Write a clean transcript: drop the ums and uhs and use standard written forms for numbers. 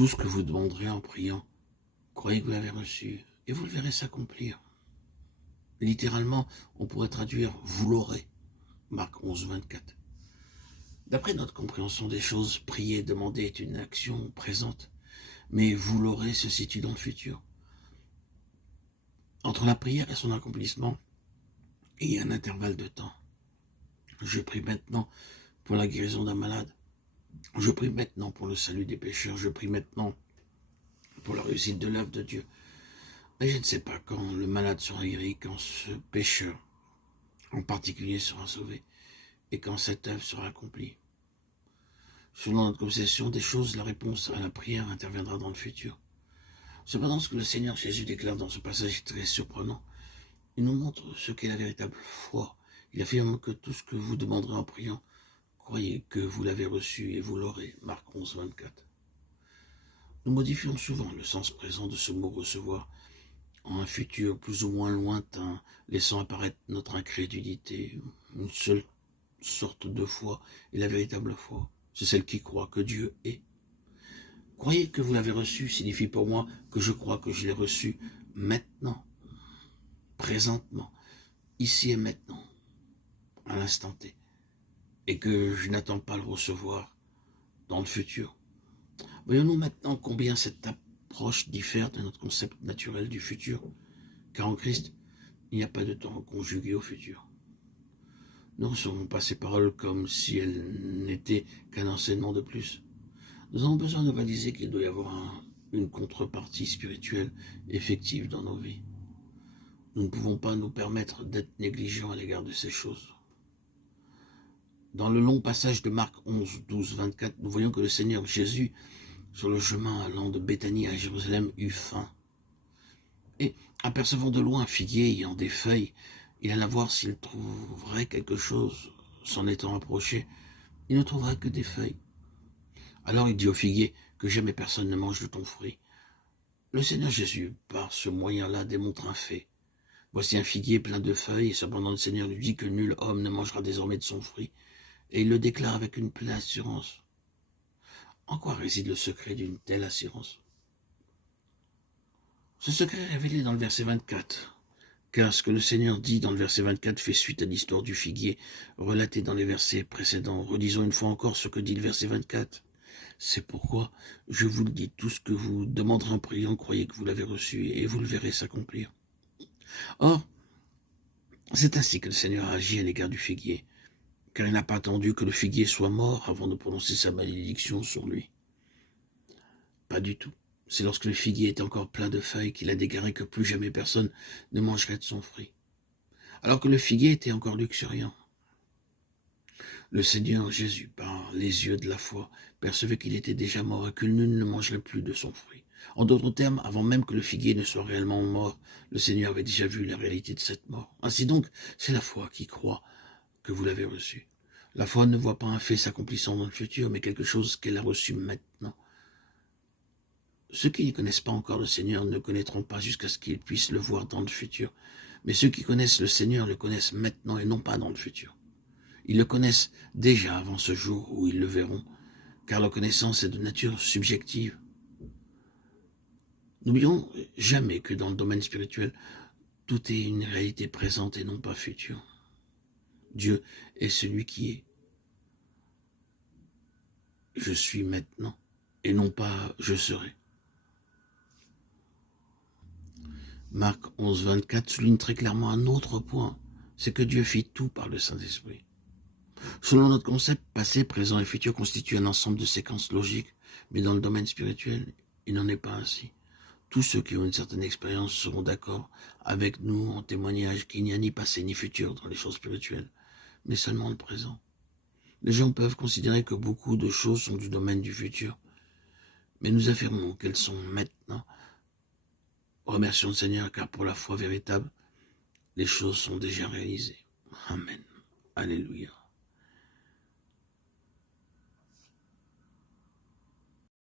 tout ce que vous demanderez en priant, croyez que vous l'avez reçu, et vous le verrez s'accomplir. Littéralement, on pourrait traduire « vous l'aurez », Marc 11, 24. D'après notre compréhension des choses, prier, demander est une action présente, mais « vous l'aurez » se situe dans le futur. Entre la prière et son accomplissement, il y a un intervalle de temps. Je prie maintenant pour la guérison d'un malade. Je prie maintenant pour le salut des pécheurs. Je prie maintenant pour la réussite de l'œuvre de Dieu. Mais je ne sais pas quand le malade sera guéri, quand ce pécheur en particulier sera sauvé, et quand cette œuvre sera accomplie. Selon notre conception des choses, la réponse à la prière interviendra dans le futur. Cependant, ce que le Seigneur Jésus déclare dans ce passage est très surprenant. Il nous montre ce qu'est la véritable foi. Il affirme que tout ce que vous demanderez en priant, croyez que vous l'avez reçu et vous l'aurez. Marc 11, 24. Nous modifions souvent le sens présent de ce mot « recevoir » en un futur plus ou moins lointain, laissant apparaître notre incrédulité. Une seule sorte de foi est la véritable foi. C'est celle qui croit que Dieu est. Croyez que vous l'avez reçu signifie pour moi que je crois que je l'ai reçu maintenant, présentement, ici et maintenant, à l'instant T, et que je n'attends pas le recevoir dans le futur. Voyons-nous maintenant combien cette approche diffère de notre concept naturel du futur, car en Christ, il n'y a pas de temps conjugué au futur. Ne recevons pas ces paroles comme si elles n'étaient qu'un enseignement de plus. Nous avons besoin de réaliser qu'il doit y avoir une contrepartie spirituelle effective dans nos vies. Nous ne pouvons pas nous permettre d'être négligents à l'égard de ces choses. Dans le long passage de Marc 11, 12, 24, nous voyons que le Seigneur Jésus, sur le chemin allant de Béthanie à Jérusalem, eut faim. Et, apercevant de loin un figuier ayant des feuilles, il alla voir s'il trouverait quelque chose. S'en étant approché, il ne trouverait que des feuilles. Alors il dit au figuier que jamais personne ne mange de ton fruit. Le Seigneur Jésus, par ce moyen-là, démontre un fait. Voici un figuier plein de feuilles, et cependant le Seigneur lui dit que nul homme ne mangera désormais de son fruit. Et il le déclare avec une pleine assurance. En quoi réside le secret d'une telle assurance? Ce secret est révélé dans le verset 24, car ce que le Seigneur dit dans le verset 24 fait suite à l'histoire du figuier relatée dans les versets précédents. Relisons une fois encore ce que dit le verset 24. C'est pourquoi je vous le dis, tout ce que vous demanderez en priant, croyez que vous l'avez reçu et vous le verrez s'accomplir. Or, c'est ainsi que le Seigneur a agi à l'égard du figuier, car il n'a pas attendu que le figuier soit mort avant de prononcer sa malédiction sur lui. Pas du tout. C'est lorsque le figuier était encore plein de feuilles qu'il a déclaré que plus jamais personne ne mangerait de son fruit, alors que le figuier était encore luxuriant. Le Seigneur Jésus, par les yeux de la foi, percevait qu'il était déjà mort et que nul ne mangerait plus de son fruit. En d'autres termes, avant même que le figuier ne soit réellement mort, le Seigneur avait déjà vu la réalité de cette mort. Ainsi donc, c'est la foi qui croit que vous l'avez reçu. La foi ne voit pas un fait s'accomplissant dans le futur, mais quelque chose qu'elle a reçu maintenant. Ceux qui ne connaissent pas encore le Seigneur ne connaîtront pas jusqu'à ce qu'ils puissent le voir dans le futur. Mais ceux qui connaissent le Seigneur le connaissent maintenant et non pas dans le futur. Ils le connaissent déjà avant ce jour où ils le verront, car la connaissance est de nature subjective. N'oublions jamais que dans le domaine spirituel, tout est une réalité présente et non pas future. Dieu est celui qui est. Je suis maintenant et non pas je serai. Marc 11, 24 souligne très clairement un autre point, c'est que Dieu fit tout par le Saint-Esprit. Selon notre concept, passé, présent et futur constituent un ensemble de séquences logiques, mais dans le domaine spirituel, il n'en est pas ainsi. Tous ceux qui ont une certaine expérience seront d'accord avec nous en témoignage qu'il n'y a ni passé ni futur dans les choses spirituelles, mais seulement le présent. Les gens peuvent considérer que beaucoup de choses sont du domaine du futur, mais nous affirmons qu'elles sont maintenant. Remercions le Seigneur, car pour la foi véritable, les choses sont déjà réalisées. Amen. Alléluia.